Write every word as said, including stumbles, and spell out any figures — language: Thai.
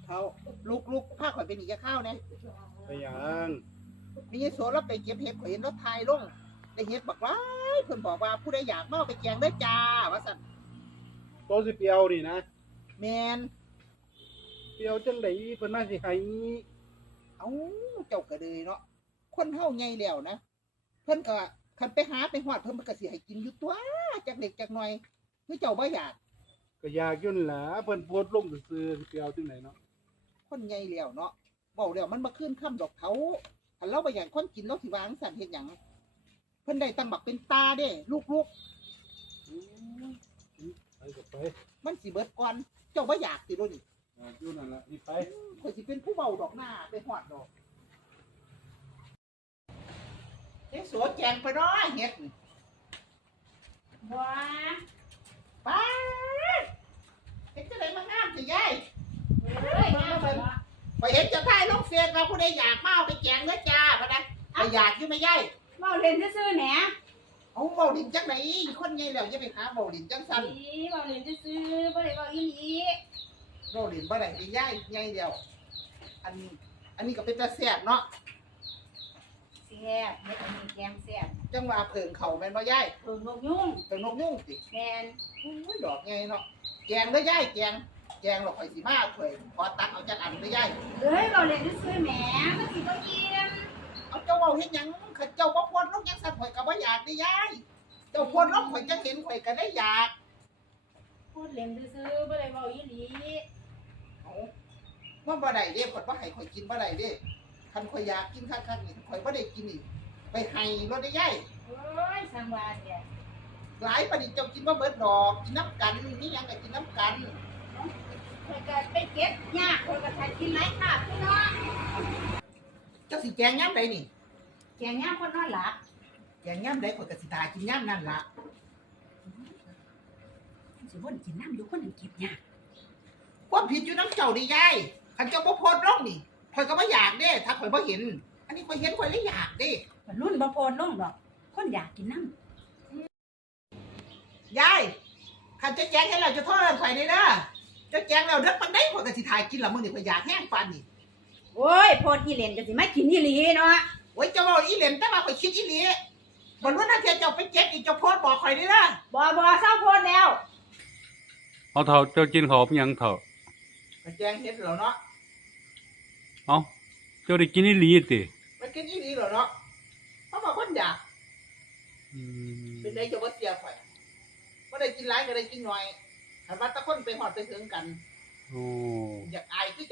เขาลูกลูกพาข่อยไปหนีจะข้าวเนี่ยไปหยังมีโซนเราไปเก็บเห็ดข่อยเห็นรถไทยลงได้เห็ดบอกว่าเพิ่นบอกว่าผู้ใดอยากมาเอาไปแกงได้จ้าว่าสั่นโตสิเปียวนี่นะแมนเปียวจังไดเพิ่นมาสิให้เอ้าเจ้าก็เลยเนาะคนเฮาใหญ่แล้วนะเพิ่นก็คันไปหาไปฮอดเพิ่นก็สิให้กินอยู่ตัวจักเล็กจักน้อยคือเจ้าบ่อยากก็อยากอยู่นั่นล่ะเพิ่นโพสต์ลงซื่อๆสิเปียวจังไดเนาะคนใหญ่แล้วเนาะเว้าแล้วมันบ่คืนคำดอกเขาคันเราบ่อยากคนกินเราสิวางสั่นเฮ็ดหยังเพิ่นได้ตั้งบักเป็นตาเด้ลูกไปก็ไปๆมันสิเบิดก่อนเจ้าบ่อยากสิโดนี่อยากอยู่นั่นล่ะนี่ไปข่อยสิเป็นผู้เว้าดอกหน้าไปฮอดดอกเฮ็ดโสแจงไปเนาะเฮ็ดนี่ว้าป้าดเฮ็ดจังได๋มางามสิยายเอ้ยงามเลยไปเห็นเจ้าทายลงเฟซว่าผู้ใดอยากมาเอาไปแกงเด้อจ้าพะนะไปอยากอยู่ไหม่ยายเว้าเล่นซื่อๆแหนเอาเว้าดินจังไหนคนใหญ่แล้วอย่าไปหาเว้าดินจังซั่นอีเว้าเล่นซื่อๆบ่ได้เว้าอีหลีเว้าดินบ่ได้ดิยายใหญ่แล้วอันอันนี้ก็เป็นตาแซ่บเนาะแซ่บเฮ็ดอันนี้แกงแซ่บจังว่าเพิ่งเข้าแม่นบ่ยายเพิ่งนกยุงเพิ่งนกยุงสิแม่นอุ้ยดอกใหญ่เนาะแกงเด้อยายแกงแกงแล้วข่อยสิมาข่อยขอตักเอาจักอันเด้อยายเอ้ยเว้าเล่นซื่อๆแหมมันสิบ่อิ่มเอาเจ้าเว้าเฮ็ดหยังคันเจ้าบ่โพดลงจังซั่นข่อยก็บ่อยากเด้อยายเจ้าโพดลงข่อยจังเห็นข่อยก็ได้อยากพูดเล่นซื่อๆบ่ได้เว้าอีหลีเอามันบ่ได้เด้ข่อยบ่ให้ข่อยกินบ่ได้เด้คันข่อยอยากกินคักๆนี่ข่อยบ่ได้กินนี่ไปให้รถได้ยายโอ้ยสังว่าแท้หลายปานนี้เจ้ากินบ่เบิดดอกกินน้ำกันนี่หยังก็กินน้ำกันข่อยก็ไปเก็บยากข่อยก็ทานกินหลายคาบพี่เนาะเจ้าสิแกงยามใดนี่แกงยามคนนอนหลับแกงยามใดข่อยก็สิตายกินยามนั้นล่ะสิบ่นกินน้ำอยู่คนนึงเก็บยากความผิดอยู่น้ำเจ้าดิยายคันเจ้าบ่โพดลงนี่ข่อยก็บ่อยากเด้ถ้าข่อยบ่เห็น อันนี้ข่อยเห็นข่อยเลยอยากเด้มันรุ่นบ่โพดลงดอกคนอยากกินน้ำยายคันเจะแกงให้เราจะโทษข่อยนี่เด้อเจะแกงแล้วเด้อปานใดข่อยก็สิทายกินละมื้อนี้ข่อยอยากแห้งปานนี่โอ้ยโพดอีเหลนก็สิมากินอีหลีเนาะโอ้ยเจ้าเว้าอีเหลมแต่ว่าข่อยคิดอีหลีบ่รู้นะเที่ยเจ้าไปเจ็บอีกเจ้าโพดบอกข่อยนี่เด้อบ่บ่เศร้าโพดแล้วเอาเถอะเจ้ากินข้าวเป็นหยังเถอะข่อยแกงเฮ็ดแล้วเนาะเอาเจ้าได้กินอีหลีติไปกินอีหลีแล้วเนาะเพราะว่าคนอยากอืมเป็นได้เจ้าบ่เสียข่อยบ่ได้กินหลายก็ได้กินน้อยคันว่าแตะคนไปฮอดไปถึงกันโอ้อยากอายคือ